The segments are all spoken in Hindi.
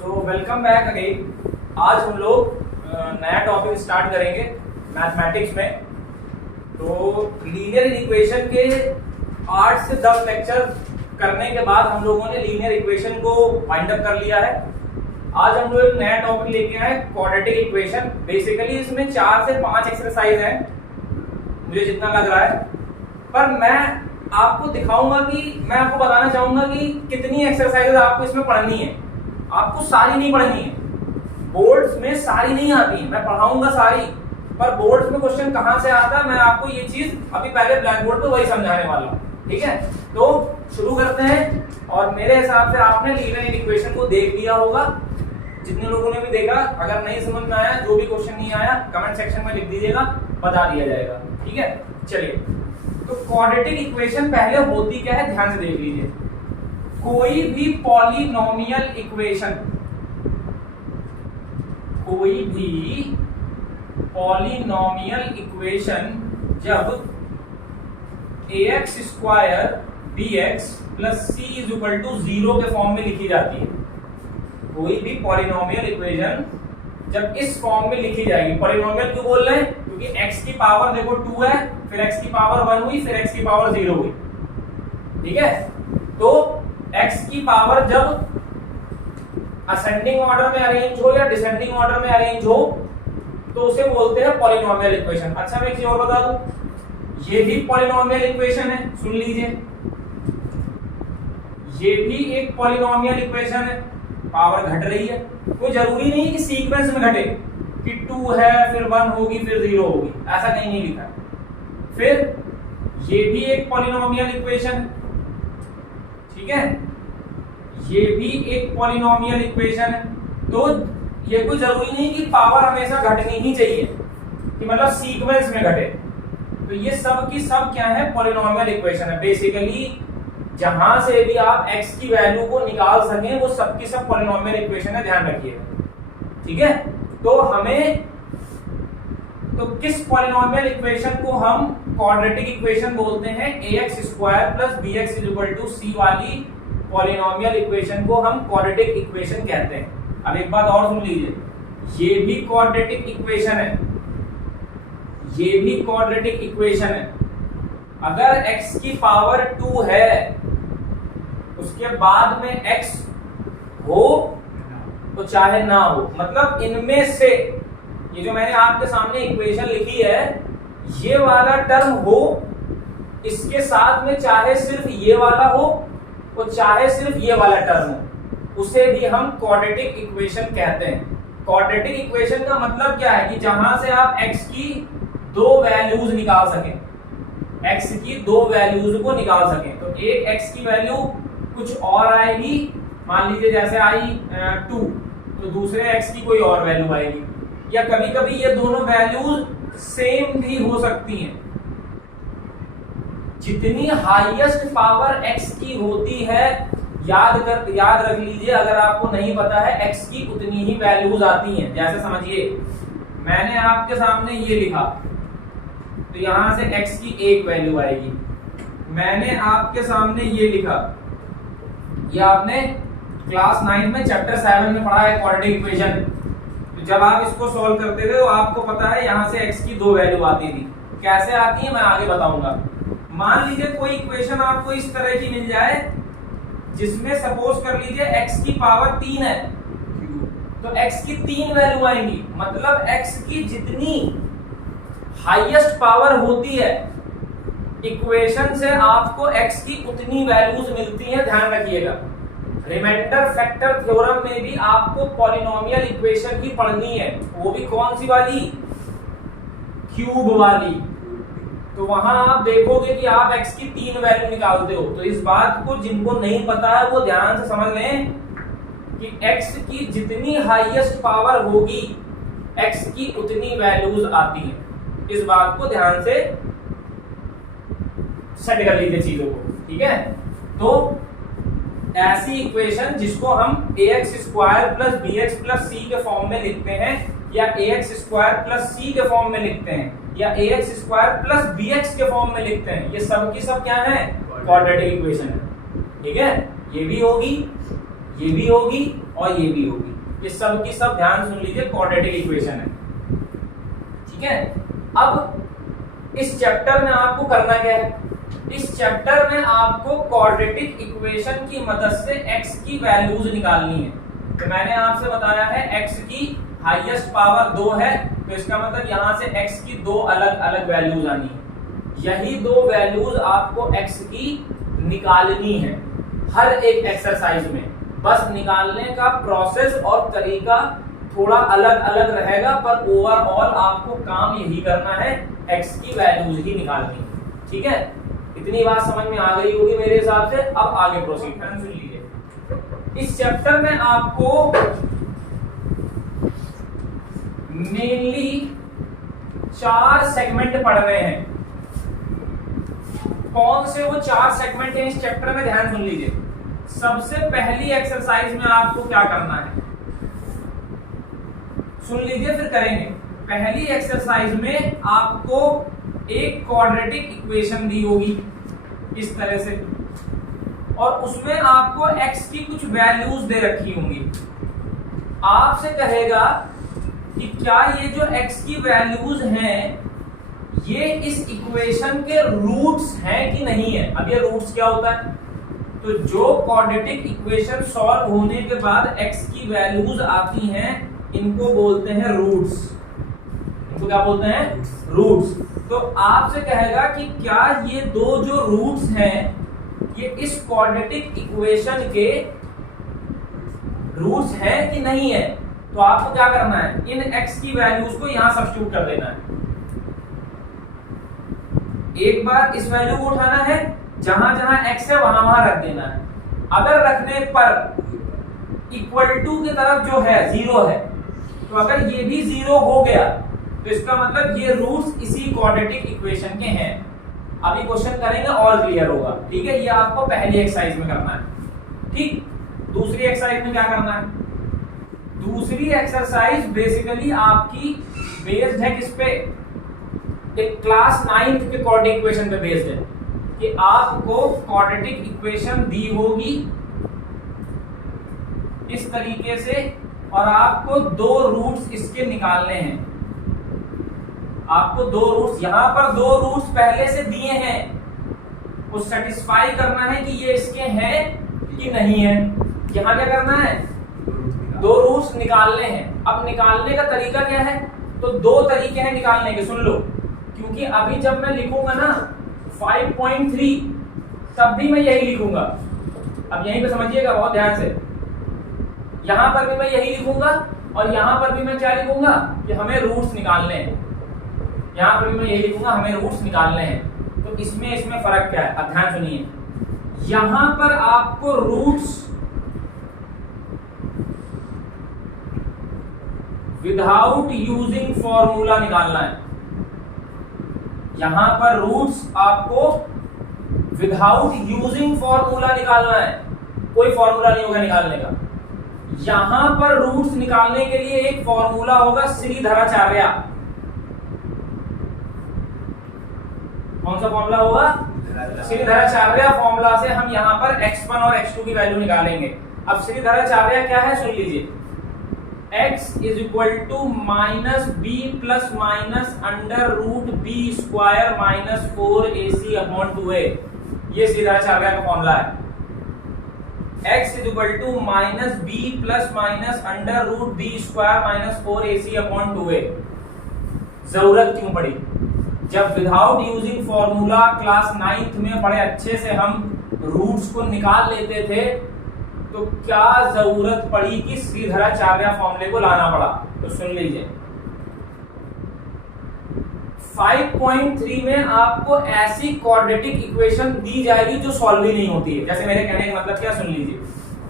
So welcome back again. आज हम लोग नया टॉपिक स्टार्ट करेंगे मैथमेटिक्स में। तो लीनियर इक्वेशन के 8 से 10 लेक्चर करने के बाद हम लोगों ने लीनियर इक्वेशन को वाइंड अप कर लिया है। आज हम लोग एक नया टॉपिक लेके आए क्वाड्रेटिक इक्वेशन। बेसिकली इसमें 4 से 5 एक्सरसाइज है मुझे जितना लग रहा है, पर मैं आपको दिखाऊंगा कि मैं आपको बताना चाहूंगा कि कितनी एक्सरसाइजेज आपको इसमें पढ़नी है। आपको सारी नहीं पढ़नी है, बोर्ड्स में सारी नहीं आती, मैं पढ़ाऊंगा सारी, पर बोर्ड्स में क्वेश्चन कहां से आता है मैं आपको ये चीज अभी पहले ब्लैक बोर्ड पे वही समझाने वाला हूं। ठीक है, तो शुरू करते हैं। और मेरे हिसाब से आपने लीनियर इक्वेशन को देख लिया होगा, जितने लोगों ने भी देखा। अगर नहीं समझ में आया, जो भी क्वेश्चन नहीं आया, कमेंट सेक्शन में लिख दीजिएगा, बता दिया जाएगा। ठीक है, चलिए। तो क्वाड्रेटिक इक्वेशन पहले होती क्या है ध्यान से देख लीजिए। कोई भी पॉलिनोमियल इक्वेशन, कोई भी पॉलिनोमियल इक्वेशन जब ax square bx plus c is equal to 0 के फॉर्म में लिखी जाती है, कोई भी पॉलिनोमियल इक्वेशन जब इस फॉर्म में लिखी जाएगी। पॉलिनोमियल क्यों बोल रहे हैं? क्योंकि x की पावर देखो 2 है, फिर x की पावर 1 हुई, फिर x की पावर 0 हुई। ठीक है, तो x की पावर जब असेंडिंग ऑर्डर में अरेंज हो या डिसेंडिंग ऑर्डर में अरेंज हो तो उसे बोलते हैं पॉलिनोमियल इक्वेशन। अच्छा, मैं एक चीज और बता दूं, ये भी पॉलिनोमियल इक्वेशन है, सुन लीजिए। ये भी एक पॉलिनोमियल इक्वेशन है, पावर घट रही है। कोई जरूरी नहीं कि सीक्वेंस में घटे कि 2 है फिर 1 होगी फिर 0 होगी, ऐसा कहीं नहीं लिखा। फिर ये भी एक पॉलिनोमियल इक्वेशन है, ठीक है, ये भी एक पॉलिनोमियल इक्वेशन है। तो ये कोई जरूरी नहीं कि पावर हमेशा घटनी ही चाहिए, कि मतलब सीक्वेंस में घटे। तो ये सब की सब क्या है? पॉलिनोमियल इक्वेशन है। बेसिकली जहां से भी आप x की वैल्यू को निकाल सकें वो सब की सब पॉलिनोमियल इक्वेशन है, ध्यान रखिएगा। ठीक है, तो हमें तो किस पॉलिनोमियल इक्वेशन को हम क्वाड्रेटिक इक्वेशन बोलते हैं? ax square plus bx is equal to c वाली पॉलिनोमियल इक्वेशन को हम क्वाड्रेटिक इक्वेशन कहते हैं। अब एक बात और सुन लीजिए, ये भी क्वाड्रेटिक इक्वेशन है, ये भी क्वाड्रेटिक इक्वेशन है। अगर x की पावर 2 है उसके बाद में x हो तो चाहे ना हो, मतलब इनमें से ये जो मैंने आपके सामने इक्वेशन लिखी है, ये वाला टर्म हो, इसके साथ में चाहे सिर्फ ये वाला हो और चाहे सिर्फ ये वाला टर्म हो, उसे भी हम क्वाड्रेटिक इक्वेशन कहते हैं। क्वाड्रेटिक इक्वेशन का मतलब क्या है? कि जहां से आप x की 2 वैल्यूज निकाल सकें, x की 2 वैल्यूज को निकाल सकें। तो एक x की वैल्यू कुछ और आएगी, मान लीजिए जैसे आई 2, तो दूसरे x की कोई और वैल्यू आएगी, या कभी कभी ये दोनों वैल्यूज सेम भी हो सकती हैं। जितनी हाईएस्ट पावर x की होती है, याद रख लीजिए, अगर आपको नहीं पता है, x की उतनी ही वैल्यूज आती हैं। जैसे समझिए मैंने आपके सामने ये लिखा, तो यहां से x की एक वैल्यू आएगी। मैंने आपके सामने ये लिखा, ये आपने क्लास 9 में चैप्टर 7 में पढ़ा है क्वाड्रेटिक इक्वेशन। तो जब आप इसको सॉल्व करते थे तो आपको पता है यहां से x की 2 वैल्यू आती थी। कैसे आती है मैं आगे बताऊंगा। मान लीजिए कोई इक्वेशन आपको इस तरह की मिल जाए जिसमें सपोज कर लीजिए x की पावर 3 है, तो x की 3 वैल्यू आएंगी, मतलब x की जितनी हाईएस्ट पावर होती है इक्वेशन से आपको x की उतनी वैल्यूज मिलती हैं, ध्यान रखिएगा। रिमाइंडर फैक्टर थ्योरम में भी आपको पॉलिनोमियल इक्वेशन ही पढ़नी है, वो भी कौन सी वाली? क्यूब वाली। तो वहां आप देखोगे कि आप x की 3 वैल्यू निकालते हो। तो इस बात को जिनको नहीं पता है वो ध्यान से समझ लें कि x की जितनी हाईएस्ट पावर होगी x की उतनी वैल्यूज आती हैं। इस बात को ध्यान से सेट कर लीजिए चीजों को। ठीक है, तो ऐसी इक्वेशन जिसको हम ax square plus bx plus c के फॉर्म में लिखते हैं, या ax स्क्वायर प्लस c के फॉर्म में लिखते हैं, या ax स्क्वायर प्लस bx के फॉर्म में लिखते हैं, ये सब की सब क्या है? क्वाड्रेटिक इक्वेशन है। ठीक है, ये भी होगी, ये भी होगी और ये भी होगी। ये सब की सब ध्यान सुन लीजिए क्वाड्रेटिक इक्वेशन है, ठीक है। अब इस चैप्टर में आपको करना क्या है, इस चैप्टर में आपको क्वाड्रेटिक इक्वेशन की मदद से x की वैल्यूज निकालनी है। तो मैंने आपसे बताया है x की हाईएस्ट पावर 2 है, तो इसका मतलब यहां से x की 2 अलग अलग वैल्यूज आनी है। यही 2 वैल्यूज आपको x की निकालनी है हर एक एक्सरसाइज में। बस निकालने का प्रोसेस और तरीका थोड़ा अलग अलग रहेगा, पर ओवरऑल आपको काम यही करना है, x की वैल्यूज ही निकालनी है, ठीक है। इतनी बात समझ में आ गई होगी मेरे हिसाब से। अब आगे प्रोसीड सुन लीजिए। इस चैप्टर में आपको मेनली 4 सेगमेंट पढ़ने हैं। कौन से वो 4 सेगमेंट हैं इस चैप्टर में, ध्यान सुन लीजिए। सबसे पहली एक्सरसाइज में आपको क्या करना है, सुन लीजिए फिर करेंगे। पहली एक्सरसाइज में आपको एक क्वाड्रेटिक इक्वेशन दी होगी इस तरह से, और उसमें आपको x की कुछ वैल्यूज दे रखी होंगी। आपसे कहेगा कि क्या ये जो x की वैल्यूज हैं ये इस इक्वेशन के रूट्स हैं कि नहीं है। अब ये रूट्स क्या होता है, तो जो क्वाड्रेटिक इक्वेशन सॉल्व होने के बाद x की वैल्यूज आती हैं इनको बोलते हैं रूट्स। इनको क्या बोलते हैं, रूट्स। तो आपसे कहेगा कि क्या ये 2 जो रूट्स हैं ये इस क्वाड्रेटिक इक्वेशन के रूट्स हैं कि नहीं है। तो आपको क्या करना है, इन x की वैल्यूज को यहां सब्स्टिट्यूट कर देना है। एक बार इस वैल्यू को उठाना है, जहां जहां x है वहां वहां रख देना है। अगर रखने पर इक्वल टू की तरफ जो है 0 है, तो अगर ये भी 0 हो गया तो इसका मतलब ये रूट्स इसी क्वाड्रेटिक इक्वेशन के हैं। अभी क्वेश्चन करेंगे और क्लियर होगा, ठीक है। ये आपको पहली एक्सरसाइज में करना है, ठीक। दूसरी एक्सरसाइज में क्या करना है, दूसरी एक्सरसाइज बेसिकली आपकी बेस्ड है किस पे, एक क्लास 9th के क्वाड्रेटिक इक्वेशन पे बेस्ड है कि आपको क्वाड्रेटिक इक्वेशन दी होगी इस तरीके से, और आपको 2 रूट्स इसके निकालने हैं। आपको 2 रूट्स, यहां पर 2 रूट्स पहले से दिए हैं, वो सेटिस्फाई करना है कि ये इसके हैं कि नहीं है। यहां क्या करना है, 2 रूट्स निकालने हैं। अब निकालने का तरीका क्या है, तो 2 तरीके हैं निकालने के, सुन लो। क्योंकि अभी जब मैं लिखूंगा ना 5.3 तब भी मैं यही लिखूंगा। अब यहीं पे समझिएगा बहुत ध्यान से, यहां पर भी मैं यही लिखूंगा और यहां पर भी मैं क्या लिखूंगा कि हमें रूट्स निकालने हैं। यहां पर भी मैं यही लिखूंगा हमें रूट्स निकालने हैं। तो इसमें फर्क क्या है, अब ध्यान सुनिए। यहां पर आपको रूट्स विदाउट यूजिंग फॉर्मूला निकालना है। यहां पर रूट्स आपको विदाउट यूजिंग फॉर्मूला निकालना है, कोई फॉर्मूला नहीं होगा निकालने का। यहां पर रूट्स निकालने के लिए एक फॉर्मूला होगा श्रीधराचार्य। कौन सा फॉर्मूला होगा, श्रीधराचार्य फॉर्मूला से हम यहां पर x1 और x2 की वैल्यू निकालेंगे। अब श्रीधराचार्य क्या है सुन लीजिए, x is equal to minus b plus minus under root b square minus 4ac upon 2a। ये श्रीधराचार्य का फॉर्मूला है। x is equal to minus b plus minus under root b square minus 4ac upon 2a। जरूरत क्यों पड़ी, जब without using formula class 9th में बड़े अच्छे से हम रूट्स को निकाल लेते थे, तो क्या जरूरत पड़ी कि श्रीधराचार्य फॉर्मूले को लाना पड़ा। तो सुन लीजिए 5.3 में आपको ऐसी क्वाड्रेटिक इक्वेशन दी जाएगी जो सॉल्व ही नहीं होती है। जैसे मेरे कहने का मतलब क्या, सुन लीजिए।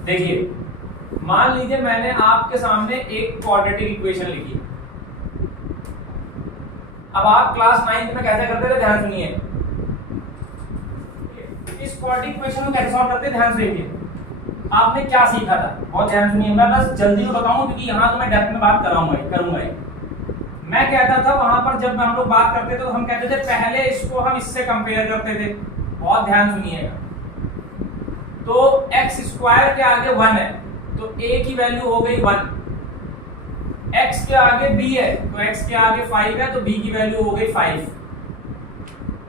देखिए मान लीजिए मैंने आपके सामने एक क्वाड्रेटिक इक्वेशन लिखी। अब आप क्लास 9th में कैसे करते थे, ध्यान सुनिए। इस क्वाड्रेटिक इक्वेशन को कैसे सॉल्व करते, ध्यान से देखिए। आपने क्या सीखा था, बहुत ध्यान सुनिए। मैं बस जल्दी में बताऊं क्योंकि यहाँ तो मैं डेप्थ में बात करूंगा। मैं कहता था वहां पर जब हम लोग बात करते थे तो हम कहते थे पहले इसको हम इससे कंपेयर करते थे। बहुत ध्यान सुनिएगा। तो x स्क्वायर के आगे 1 है, तो a की वैल्यू हो गई 1, x के आगे b है तो x के आगे 5 है तो b की वैल्यू हो गई 5,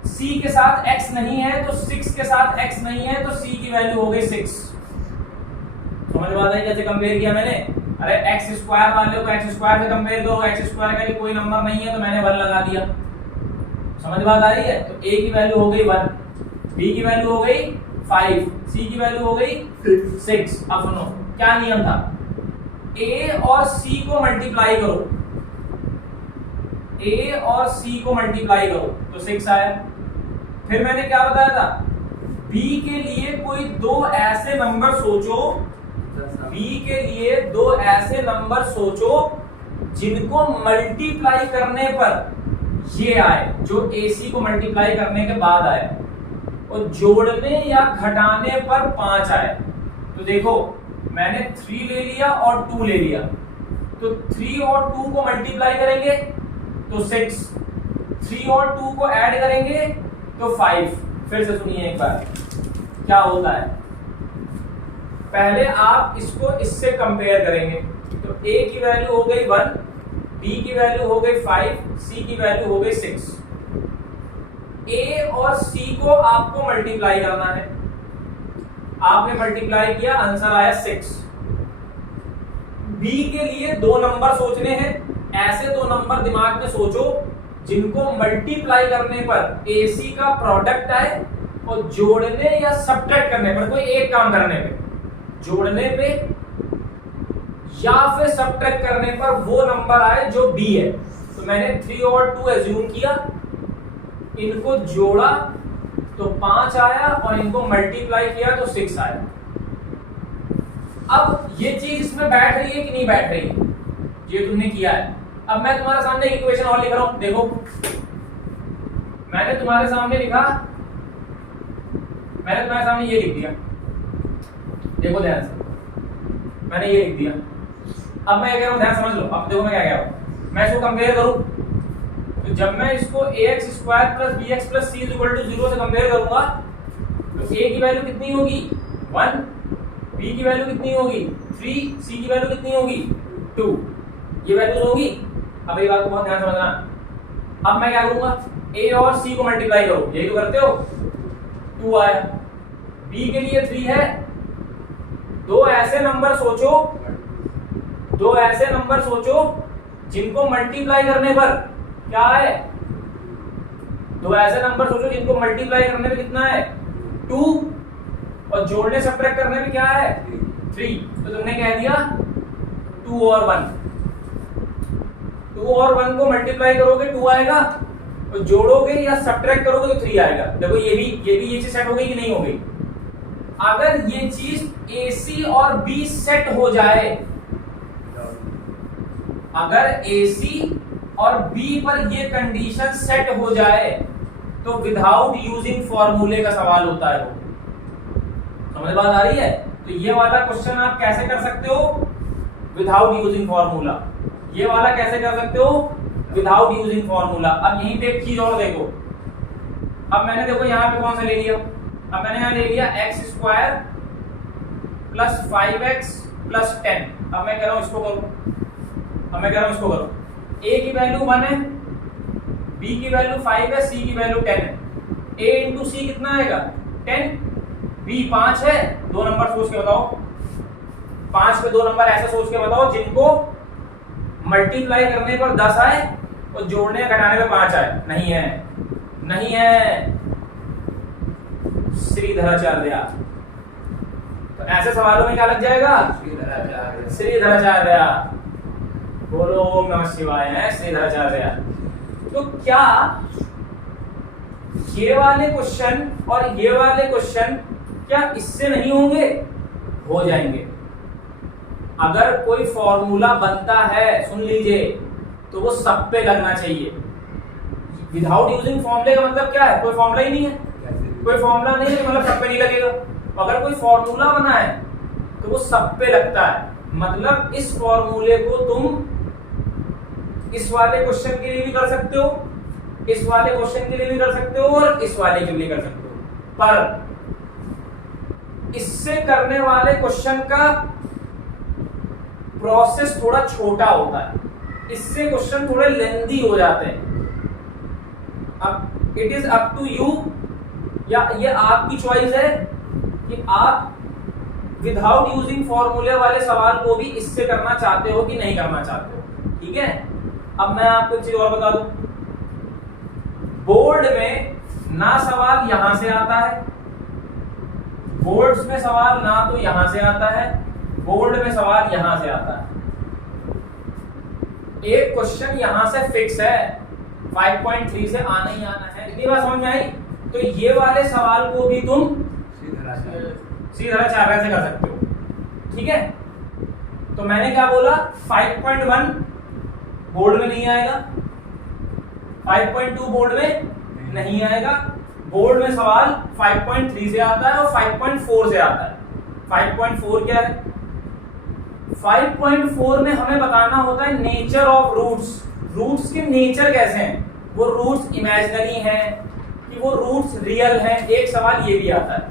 c के साथ x नहीं है तो 6 के साथ x नहीं है तो c की वैल्यू हो गई 6। समझ में आता है कैसे कंपेयर किया मैंने? अरे x स्क्वायर वाले को x स्क्वायर से कंपेयर करो, x स्क्वायर का कोई नंबर नहीं है तो मैंने 1 लगा दिया। समझ बात आ रही है? तो a की वैल्यू हो गई 1, b की वैल्यू हो गई 5, c की वैल्यू हो गई 6। अब सुनो क्या नियम था, a और c को मल्टीप्लाई करो, a और c को मल्टीप्लाई करो तो 6 आया। फिर मैंने क्या बताया था, b के लिए कोई दो ऐसे नंबर सोचो, b के लिए दो ऐसे नंबर सोचो जिनको मल्टीप्लाई करने पर ये आए, जो ac को मल्टीप्लाई करने के बाद आए, और जोड़ने या घटाने पर 5 आए। तो देखो मैंने 3 ले लिया और 2 ले लिया, तो 3 और 2 को मल्टीप्लाई करेंगे तो 6, 3 और 2 को ऐड करेंगे तो 5। फिर से सुनिए एक बार क्या होता है। पहले आप इसको इससे कंपेयर करेंगे तो a की वैल्यू हो गई 1, b की वैल्यू हो गई 5, c की वैल्यू हो गई 6। a और c को आपको मल्टीप्लाई करना है, आपने मल्टीप्लाई किया, आंसर आया 6। b के लिए दो नंबर सोचने हैं, ऐसे दो नंबर दिमाग में सोचो जिनको मल्टीप्लाई करने पर ac का प्रोडक्ट आए और जोड़ने या सब्ट्रैक्ट करने पर, कोई एक काम करने पे, जोड़ने पे या फिर सब्ट्रैक्ट करने पर वो नंबर आए जो b है। तो मैंने 3 और 2 एज्यूम किया, इनको जोड़ा तो 5 आया और इनको मल्टीप्लाई किया तो 6 आया। अब ये चीज इसमें बैठ रही है कि नहीं बैठ रही है, ये तुमने किया है। अब मैं तुम्हारे सामने इक्वेशन और लिख रहा हूं, देखो मैंने तुम्हारे सामने लिखा, मैंने तुम्हारे सामने ये लिख दिया, देखो ध्यान से मैंने ये लिख दिया। अब मैं कह रहा हूं ध्यान समझ लो, अब देखो मैं क्या कह रहा हूं, मैं इसको कंपेयर करूं तो जब मैं इसको ax square plus bx plus c is equal to 0 से कंपेयर करूंगा तो a की वैल्यू कितनी होगी 1, b की वैल्यू कितनी होगी 3, c की वैल्यू कितनी होगी 2, ये वैल्यूज होगी। अब ये बात को बहुत ध्यान से समझना। अब मैं क्या करूंगा, a और c को मल्टीप्लाई करो, यही तो करते हो, 2 आया। b के लिए 3 है, दो ऐसे नंबर सोचो, दो ऐसे नंबर सोचो जिनको मल्टीप्लाई करने पर क्या है, दो ऐसे नंबर सोचो जिनको मल्टीप्लाई करने पे कितना है 2 और जोड़ने सब्ट्रैक्ट करने पे क्या है 3। तो तुमने कह दिया 2 और 1, 2 और 1 को मल्टीप्लाई करोगे 2 आएगा और जोड़ोगे या सब्ट्रैक्ट करोगे तो 3 आएगा। देखो ये चीज सेट हो गई कि नहीं हो गई। अगर ये चीज AC और B सेट हो जाए, अगर AC और B पर ये कंडीशन सेट हो जाए तो विदाउट यूजिंग फॉर्मूले का सवाल होता है वो। समझ बात आ रही है? तो ये वाला क्वेश्चन आप कैसे कर सकते हो विदाउट यूजिंग फॉर्मूला, ये वाला कैसे कर सकते हो विदाउट यूजिंग फॉर्मूला। अब यहीं पे एक चीज और देखो, अब मैंने देखो यहाँ पे कौन सा ले लिया, अब मैंने यहाँ ले लिया x square plus 5x plus 10। अब मैं कह रहा हूं इसको करो, अब मैं कह रहा हूं इसको करो, a की वैल्यू 1 है, b की वैल्यू 5 है, c की वैल्यू 10 है। a इंटू सी कितना आएगा 10, b 5 है, दो नंबर सोच के बताओ, 5 पे दो नंबर ऐसे सोच के बताओ जिनको मल्टीप्लाई करने पर 10 आए और जोड़ने या घटाने पे 5 आए। नहीं है, नहीं है श्रीधराचार्य। तो ऐसे सवालों में क्या लग जाएगा श्रीधराचार्य। बोलो ओम नमः शिवाय है श्रीधराचार्य। तो क्या ये वाले क्वेश्चन और ये वाले क्वेश्चन क्या इससे नहीं होंगे? हो जाएंगे। अगर कोई फॉर्मूला बनता है, सुन लीजिए, तो वो सब पे लगना चाहिए। विदाउट यूजिंग फॉर्मूले का मतलब क्या है? कोई फॉर्मूला ही नहीं है, कोई फॉर्मूला नहीं है मतलब सब पे नहीं लगेगा। अगर कोई फॉर्मूला बना है तो वो सब पे लगता है। मतलब इस फॉर्मूले को तुम इस वाले क्वेश्चन के लिए भी कर सकते हो, इस वाले क्वेश्चन के लिए भी कर सकते हो और इस वाले के लिए कर सकते हो। पर इससे करने वाले क्वेश्चन का प्रोसेस थोड़ा छोटा होता है, इससे क्वेश्चन थोड़े लेंदी हो जाते हैं। अब it is up to you, या ये आपकी चॉइस है कि आप विदाउट यूजिंग फॉर्मूले वाले सवाल को भी इससे करना चाहते हो कि नहीं करना चाहते हो। ठीक है, अब मैं आपको एक चीज और बता दूं, बोर्ड में ना सवाल यहां से आता है, बोर्ड्स में सवाल ना तो यहां से आता है, बोर्ड में सवाल यहां से आता है। एक क्वेश्चन यहां से फिक्स है, 5.3 से आना ही आना है। इतनी बात समझ में आई? तो ये वाले सवाल को भी तुम सीधा 4 से कर सकते हो। ठीक है, तो मैंने क्या बोला, 5.1 बोर्ड में नहीं आएगा, 5.2 बोर्ड में नहीं आएगा, बोर्ड में सवाल 5.3 से आता है और 5.4 से आता है। 5.4 क्या है? 5.4 में हमें बताना होता है नेचर ऑफ रूट्स, रूट्स के नेचर कैसे हैं, वो रूट्स इमेजिनरी हैं कि वो रूट्स रियल हैं। एक सवाल ये भी आता है,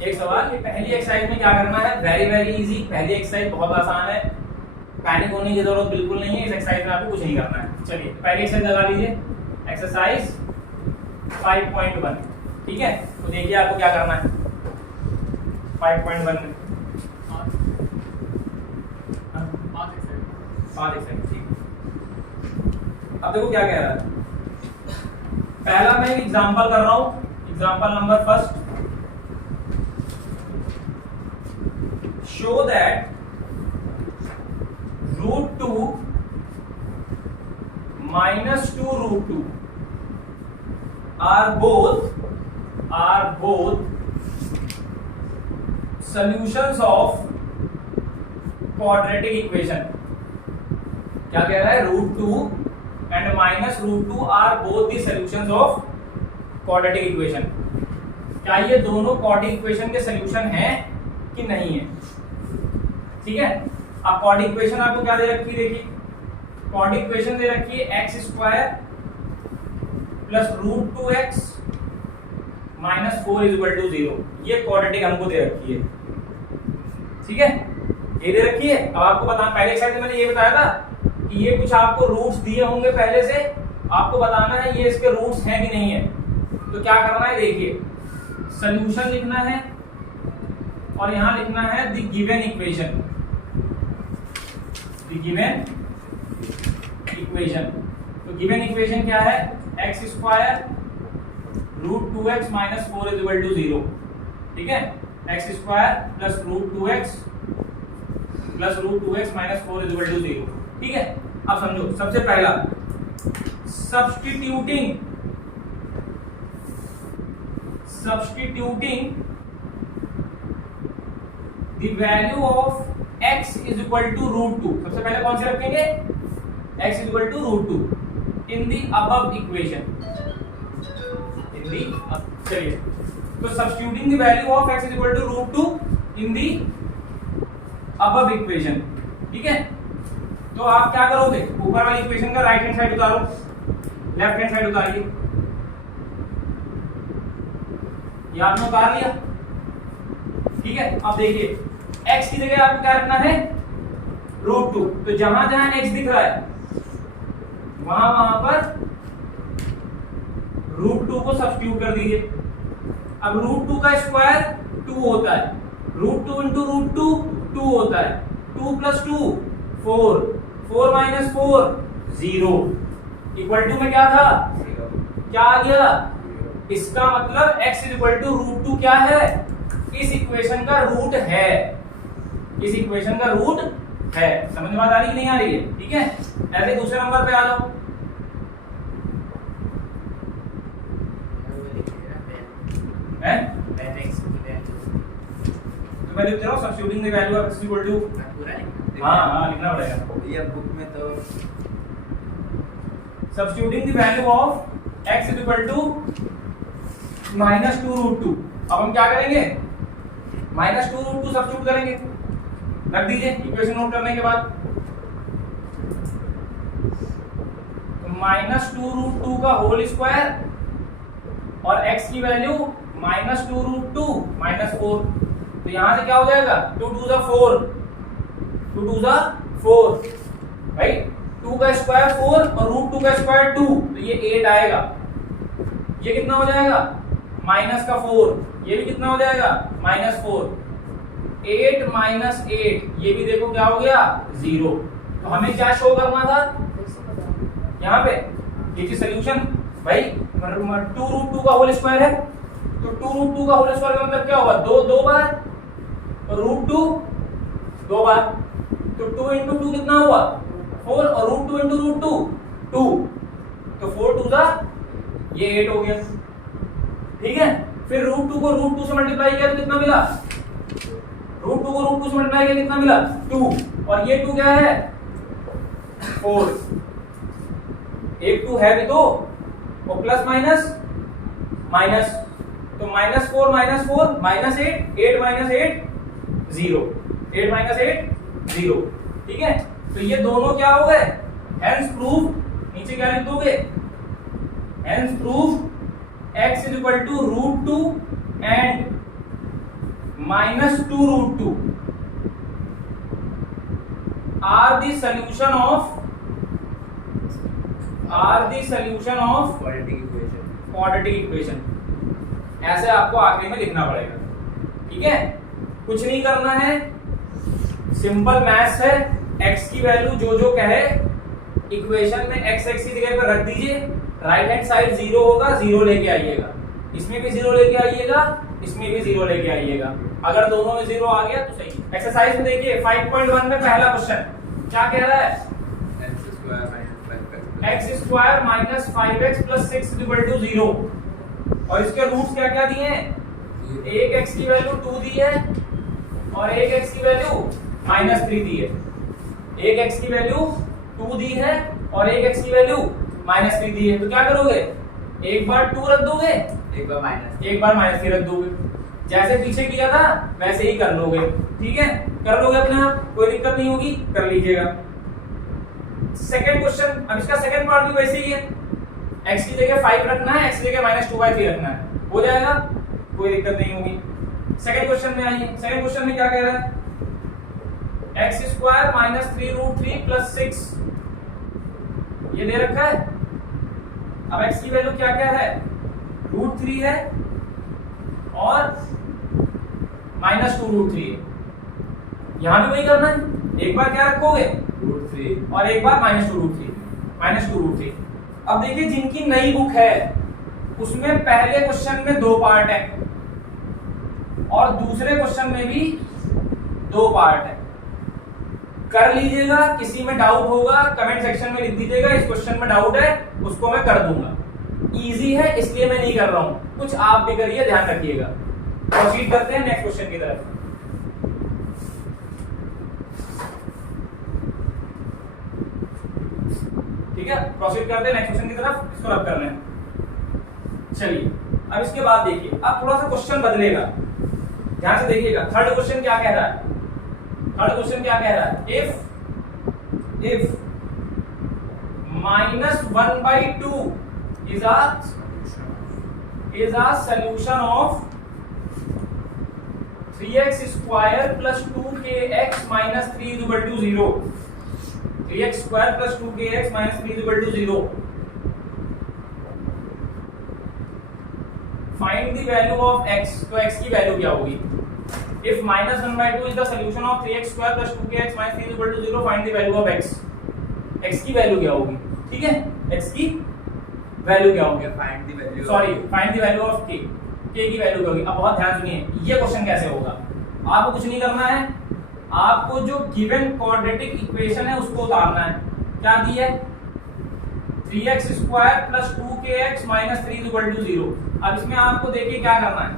एक सवाल। पहली एक्सरसाइज में क्या करना है, वेरी वेरी इजी, पहली एक्सरसाइज बहुत आसान है, पैनिक होने की जरूरत बिल्कुल नहीं है। इस एक्सरसाइज में आपको कुछ नहीं करना है। चलिए पहली एक्सरसाइज लगा लीजिए, एक्सरसाइज 5.1। ठीक है, तो देखिए आपको क्या करना है 5.1 में। 5 एक्सरसाइज। ठीक, अब देखो क्या कह रहा है। पहला मैं एक एग्जांपल कर रहा हूं, example number first, show that √2 minus 2 √2 are both solutions of quadratic equation। क्या कह रहा है, √2 and minus √2 are both the solutions of quadratic equation। क्या ये दोनों quadratic equation के solution हैं कि नहीं है? ठीक है, अब क्वाड्रेटिक इक्वेशन आपको क्या दे रखी है, देखिए क्वाड्रेटिक इक्वेशन दे रखी है x² प्लस √2x माइनस 4 = 0। ये क्वाड्रेटिक हमको दे रखी है। ठीक है, ये दे रखी है। अब आपको बताना, पहले एक्सरसाइज में मैंने ये बताया था कि ये कुछ आपको रूट्स दिए होंगे पहले से, आपको बताना है ये इसके रूट्स हैं कि नहीं है। तो क्या करना है, देखिए सॉल्यूशन लिखना है और यहां लिखना है the given equation, the given equation. तो गिवन इक्वेशन क्या है, x² √2x माइनस 4 = 0। ठीक है, x² प्लस √2x माइनस 4 = 0। ठीक है, अब समझो, सबसे पहला substituting the value of x is equal to √2। सबसे पहले कौन से रखेंगे, x is equal to √2 in the above equation। चलिए, तो substituting the value of x is equal to √2 in the above equation। ठीक है, तो आप क्या करोगे, ऊपर वाली इक्वेशन का राइट हैंड साइड उतारो, लेफ्ट हैंड साइड उतारिए। ये आपने उतार लिया। ठीक है, अब देखिए x की जगह आपको क्या रखना है, √2। तो जहां जहां x दिख रहा है वहां पर √2 को सब्स्टिट्यूट कर दीजिए। अब √2 का स्क्वायर 2 होता है, √2 × √2 2 होता है, 2 + 2 4, 4 - 4 0 = में क्या था, क्या आ गया, इसका मतलब x √2 क्या है, इस इक्वेशन का रूट है, इस इक्वेशन का रूट है। समझ में आ रही है कि नहीं आ रही है? ठीक है, ऐसे दूसरे नंबर पे आ जाओ। तो मैं लिख रहा हूं substituting the value of x = हां लिखना पड़ेगा ये बुक में। तो substituting the value of x = -2 √2। अब हम क्या करेंगे, -2 √2 सब्स्टिट्यूट करेंगे, रख दीजिए इक्वेशन नोट करने के बाद। तो -2 √2 का होल स्क्वायर और x की वैल्यू -2 √2 -4। तो यहां से क्या हो जाएगा, 2 × 2 = 4, 2 2 जा 4, राइट। 2 का स्क्वायर 4 और रूट 2 का स्क्वायर 2, तो ये 8 आएगा। ये कितना हो जाएगा? माइनस का 4, ये भी कितना हो जाएगा? -4। 8 माइनस 8, ये भी देखो क्या हो गया? 0। तो हमें क्या शो करना था यहाँ पे? ये सोल्यूशन भाई 2 रूट 2 का होल स्क्वायर है, तो 2 रूट 2 का होल स्क्वायर का मतलब क्या होगा? 2 बार, और रूट 2 2 बार, तो 2 इंटू 2 कितना हुआ? 4, और रूट 2 इंटू रूट 2 2, तो 4 2 जा ये 8 हो गया, ठीक है। फिर रूट 2 को रूट 2 से मल्टीप्लाई किया तो कितना मिला? रूट 2 को रूट 2 से मल्टीप्लाई किया कितना मिला? 2, और ये 2 क्या है? 4। एक 2 है भी तो, और प्लस माइनस माइनस, तो -4 -4 -8, 8 -8 0, 8 -8 0, ठीक है। तो ये दोनों क्या हो गए? हेंस प्रूव, नीचे क्या लिख दोगे? Hence prove x = √2 and -2 √2 are the solution of quadratic equation। ऐसे आपको आखिरी में लिखना पड़ेगा, ठीक है। कुछ नहीं करना है, सिंपल मैथ्स है। x की वैल्यू जो कहे इक्वेशन में x की जगह पर रख दीजिए, राइट हैंड साइड 0 होगा, 0 लेके आइएगा, इसमें भी 0 लेके आइएगा, इसमें भी 0 लेके आइएगा। अगर दोनों में 0 आ गया तो सही। एक्सरसाइज में देखिए 5.1 में पहला क्वेश्चन क्या कह रहा है? x² - 5x + 6 = 0, और इसके रूट्स क्या क्या दिए हैं? एक x की वैल्यू 2 दी है, और एक x की वैल्यू -3 दी है। एक x की वैल्यू 2 दी है, और एक x की वैल्यू -3 दी है। तो क्या करोगे? एक बार 2 रख दोगे, एक बार -3 रख दोगे। जैसे पीछे किया था वैसे ही कर लोगे, ठीक है। कर लोगे अपने आप, कोई दिक्कत नहीं होगी, कर लीजिएगा। सेकंड क्वेश्चन, अब इसका सेकंड पार्ट भी वैसे ही है। x की जगह 5 रखना है, x की जगह -2/3 रखना है, हो जाएगा, कोई दिक्कत नहीं होगी। सेकंड क्वेश्चन में आइए। सेकंड क्वेश्चन में क्या कह रहा है? x² - 3 √3 + 6, ये दे रखा है। अब x की वैल्यू क्या क्या है? √3 है और -2 √3 है। यहां भी वही करना है, एक बार क्या रखोगे? √3, और एक बार -2 √3। अब देखिए जिनकी नई बुक है उसमें पहले क्वेश्चन में 2 पार्ट है और दूसरे क्वेश्चन में भी 2 पार्ट है। कर लीजिएगा, किसी में डाउट होगा कमेंट सेक्शन में लिख दीजिएगा, इस क्वेश्चन में डाउट है, उसको मैं कर दूंगा। इजी है इसलिए मैं नहीं कर रहा हूं, कुछ आप भी करिए, ध्यान रखिएगा। प्रोसीड करते हैं नेक्स्ट क्वेश्चन की तरफ। ठीक है, प्रोसीड करते हैं नेक्स्ट क्वेश्चन की तरफ, इसको रब कर लें। चलिए अब इसके बाद देखिए, अब थोड़ा सा क्वेश्चन बदलेगा, ध्यान से देखिएगा। थर्ड क्वेश्चन क्या कह रहा है? थर्ड क्वेश्चन क्या कह रहा है? If -1/2 is a solution of 3x² + 2kx - 3 = 0, 3x² + 2kx - 3 = 0, find the value of x। तो x की वैल्यू क्या होगी? If -1/2 is the solution of 3x² + 2kx - 3 = 0, find the value of x। x की वैल्यू क्या होगी? ठीक है, x की वैल्यू क्या होगी? Find the value of k। k की वैल्यू क्या होगी? अब बहुत ध्यान सुनिए, ये क्वेश्चन कैसे होगा? आपको कुछ नहीं करना है, आपको जो गिवन क्वाड्रेटिक इक्वेशन है उसको उतारना है। क्या दी है? 3x² + 2kx - 3 = 0। अब इसमें आपको देखिए क्या करना है,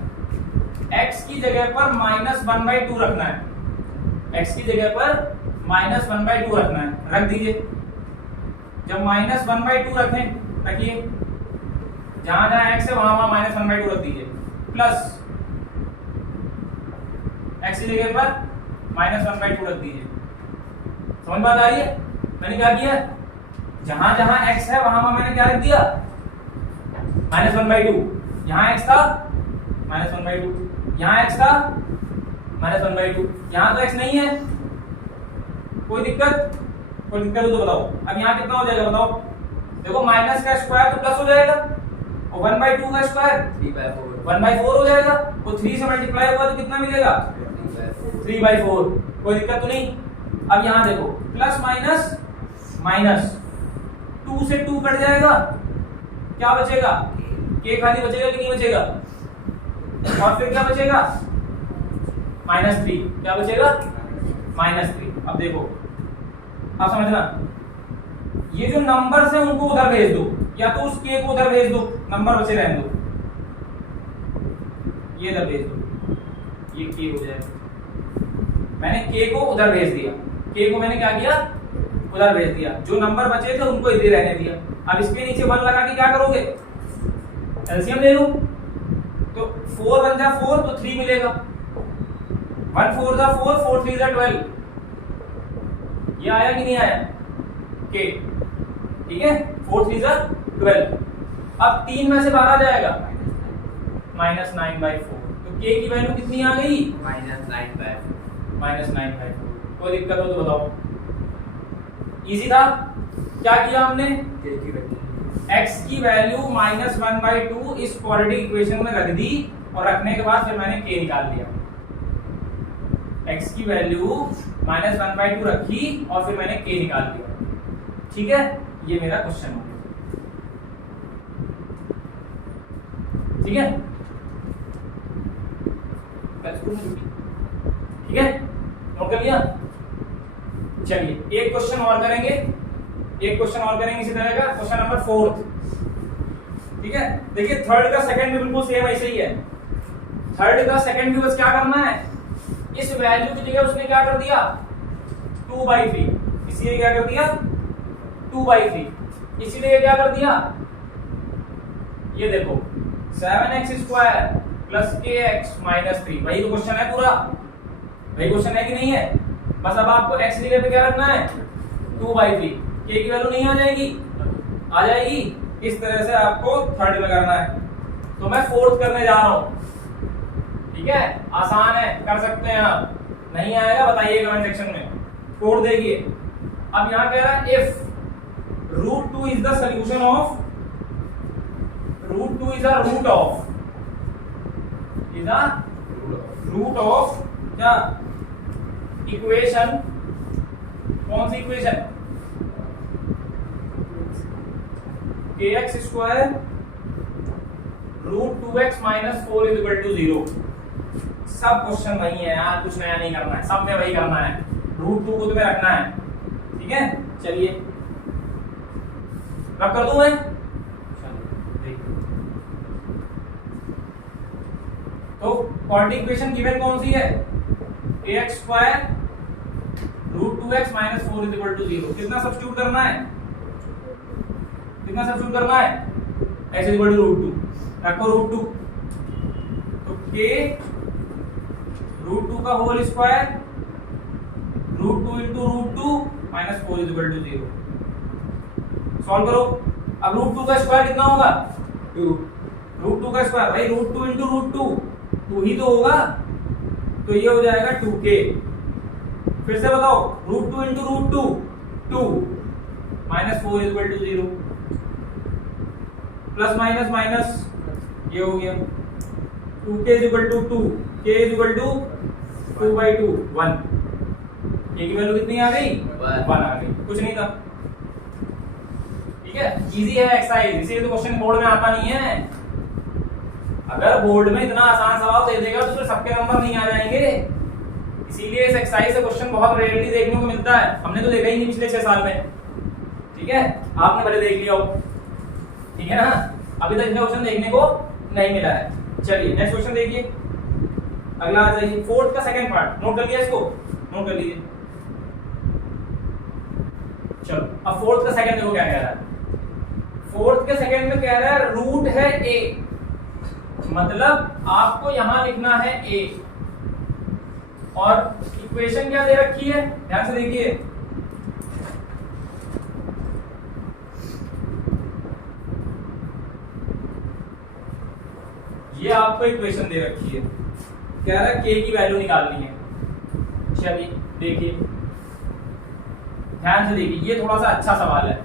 x की जगह पर -1/2 रखना है, x की जगह पर -1/2 रखना है, रख दीजिए। जब -1/2 रखें, रखिए, जहां जहां x है वहां -1/2 रख दीजिए, प्लस x की जगह पर -1/2 रख दीजिए। समझ बात आ रही है? मैंने क्या किया, जहां जहां x है वहां मैंने क्या रख दिया? -1/2। यहां x था -1/2, यहां x था -1/2, यहां तो x नहीं है कोई दिक्कत हो तो बताओ। अब यहाँ कितना हो जाएगा बताओ, देखो माइनस का स्क्वायर तो प्लस हो जाएगा और 1/2 का स्क्वायर 1/4 हो जाएगा, तो 3 से मल्टीप्लाई होगा तो कितना मिलेगा 3/4। कोई दिक्कत तो नहीं। अब यहाँ देखो प्लस माइनस माइनस 2 से 2 कट जाएगा, क्या बचेगा k खाली बचेगा कि नहीं बचेगा, और फिर क्या बचेगा -3, क्या बचेगा -3। अब देखो अब समझना, ये जो नंबर्स है उनको उधर भेज दो, या तो उस k को उधर भेज दो, नंबर बचे रहने दो, ये इधर भेज दो, ये k हो जाएगा। मैंने k को उधर भेज दिया, k को मैंने क्या किया उधर भेज दिया, जो नंबर बचे थे उनको इधर रहने दिया। अब इसके नीचे 1 लगा के क्या करोगे, एलसीएम ले लो, तो 4 1 जा 4 तो 3 मिलेगा, 1 4 जा 4, 4 3 जा 12, ये आया कि नहीं आया k, ठीक है 4 3 जा 12। अब 3 में से 12 जाएगा -9/4, तो k की वैल्यू कितनी आ गई -9/4। कोई दिक्कत हो तो बताओ, इजी था। क्या किया हमने, x की वैल्यू -1/2 इस क्वाड्रेटिक इक्वेशन में रख दी, और रखने के बाद फिर मैंने k निकाल लिया। x की वैल्यू -1/2 रखी और फिर मैंने k निकाल लिया, ठीक है। ये मेरा क्वेश्चन हो गया, ठीक है, ठीक है, नोट कर लिया। चलिए एक क्वेश्चन और करेंगे, इसी तरह का क्वेश्चन नंबर 4, ठीक है। देखिए थर्ड का सेकंड भी बिल्कुल सेम ऐसे ही है। थर्ड का सेकंड भी बस क्या करना है, इस वैल्यू की जगह उसने क्या कर दिया 2/3, इसीलिए क्या कर दिया 2/3, इसीलिए क्या कर दिया, ये देखो 7x² + kx - 3, वही तो क्वेश्चन है पूरा, वही क्वेश्चन है कि नहीं है। बस अब आपको x की जगह पे क्या रखना है 2/3, k की वैल्यू नहीं आ जाएगी, आ जाएगी। इस तरह से आपको थर्ड में करना है, तो मैं फोर्थ करने जा रहा हूं, ठीक है, आसान है, कर सकते हैं आप। नहीं आएगा बताइए कमेंट सेक्शन में। फोर्थ देखिए, अब यहां कह रहा है if √2 is the solution of, √2 is the root of, is the root of क्या इक्वेशन, कौन सी इक्वेशन, kx² √2x - 4 = 0। सब क्वेश्चन वही है यार, कुछ नया नहीं करना है, सब में वही करना है, √2 को तुम्हें रखना है, ठीक है। चलिए रब कर दूं मैं, तो क्वाड्रेटिक इक्वेशन गिवन कौन सी है, kx² √2x - 4 = 0। कितना सब्स्टिट्यूट करना है, कितना सब्स्टिट्यूट करना है, x = √2, रखो √2, तो k √2 का होल स्क्वायर √2 × √2 - 4 = 0। सॉल्व करो। अब √2 का स्क्वायर कितना होगा 2, √2 का स्क्वायर भाई √2 × √2 2 ही तो होगा, तो ये हो जाएगा 2k। फिर से बताओ √2 × √2 2 - 4 = 0, प्लस माइनस माइनस ये हो गया 2k = 2, k = 2/2 1, k की वैल्यू कितनी आ गई 1 आ गई, कुछ नहीं था, ठीक है। इजी है एक्सरसाइज, इसीलिए तो क्वेश्चन बोर्ड में आता नहीं है। अगर बोर्ड में इतना आसान सवाल दे देगा तो फिर सबके नंबर नहीं आ जाएंगे, इसीलिए इस एक्सरसाइज से क्वेश्चन बहुत रेयरली देखने को मिलता है। हमने तो देखा ही नहीं पिछले 6 साल में, ठीक है, आपने पहले देख लिया हो, ठीक है ना। अभी तक इतना क्वेश्चन देखने को नहीं मिला है। चलिए नेक्स्ट क्वेश्चन देखिए, अगला आ जाइए, फोर्थ का सेकंड पार्ट, नोट कर लिया, इसको नोट कर लीजिए। चलो अब फोर्थ का सेकंड देखो क्या कह रहा है। फोर्थ के सेकंड में कह रहा है रूट है a, मतलब आपको यहां लिखना है a, और इक्वेशन क्या दे रखी है, ध्यान से देखिए, ये आपको इक्वेशन दे रखी है, कह रहा है k की वैल्यू निकालनी है। चलिए देखिए ध्यान से देखिए, ये थोड़ा सा अच्छा सवाल है।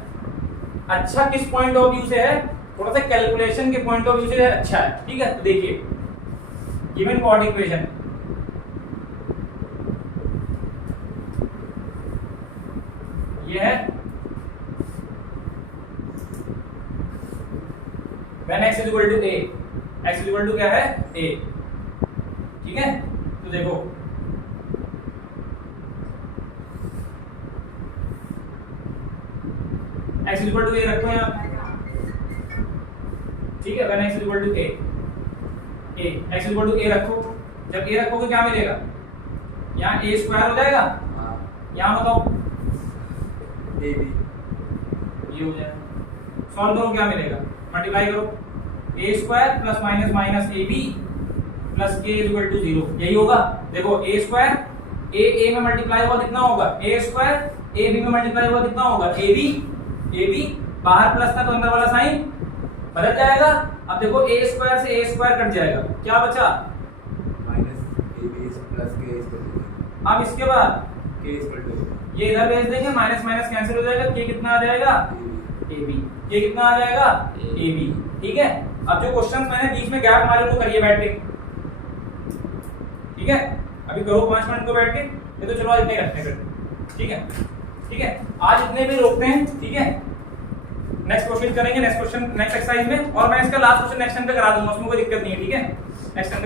अच्छा किस पॉइंट ऑफ व्यू से है? थोड़ा सा कैलकुलेशन के पॉइंट ऑफ व्यू से अच्छा है। ठीक है, तो देखिए गिवन क्वाड्रेटिक इक्वेशन, ये है when x is equal to a, x is equal to क्या है? a। ठीक है, तो देखो x is equal to a रखो यहाँ। ठीक है, when x is equal to a, x is equal to a रखो। जब a रखोगे क्या मिलेगा? यहाँ a स्क्वायर हो जाएगा, यहाँ बताओ ए बी, ये हो जाएगा। सॉल्व करो, क्या मिलेगा? मल्टीप्लाई करो, a square plus minus minus a b plus k is equal to 0, यही होगा। देखो a स्क्वायर a में मल्टीप्लाई हुआ कितना होगा? a स्क्वायर a b में मल्टीप्लाई हुआ कितना होगा? a b बाहर प्लस था तो अंदर वाला साइन बदल जाएगा। अब देखो a स्क्वायर से a स्क्वायर कट जाएगा, क्या बचा? Minus a b plus k is equal to, अब इसके बाद के इज इक्वल टू ये इधर भेज देंगे, माइनस माइनस कैंसिल हो जाएगा, k कितना आ जाएगा? A b. ये कितना आ जाएगा? A b. ठीक है, अब जो क्वेश्चंस मैंने बीच में गैप मारे तो करिए बैठ के। ठीक है, अभी करो 5 मिनट को बैठ के, ये तो चलो आज इतने करते हैं फिर। ठीक है, ठीक है, आज इतने भी रोकते हैं। ठीक है, नेक्स्ट क्वेश्चन करेंगे, नेक्स्ट एक्सरसाइज में, और मैं इसका लास्ट क्वेश्चन नेक्स्ट टाइम पे करा दूंगा, उसमें कोई दिक्कत नहीं है। ठीक है, नेक्स्ट टाइम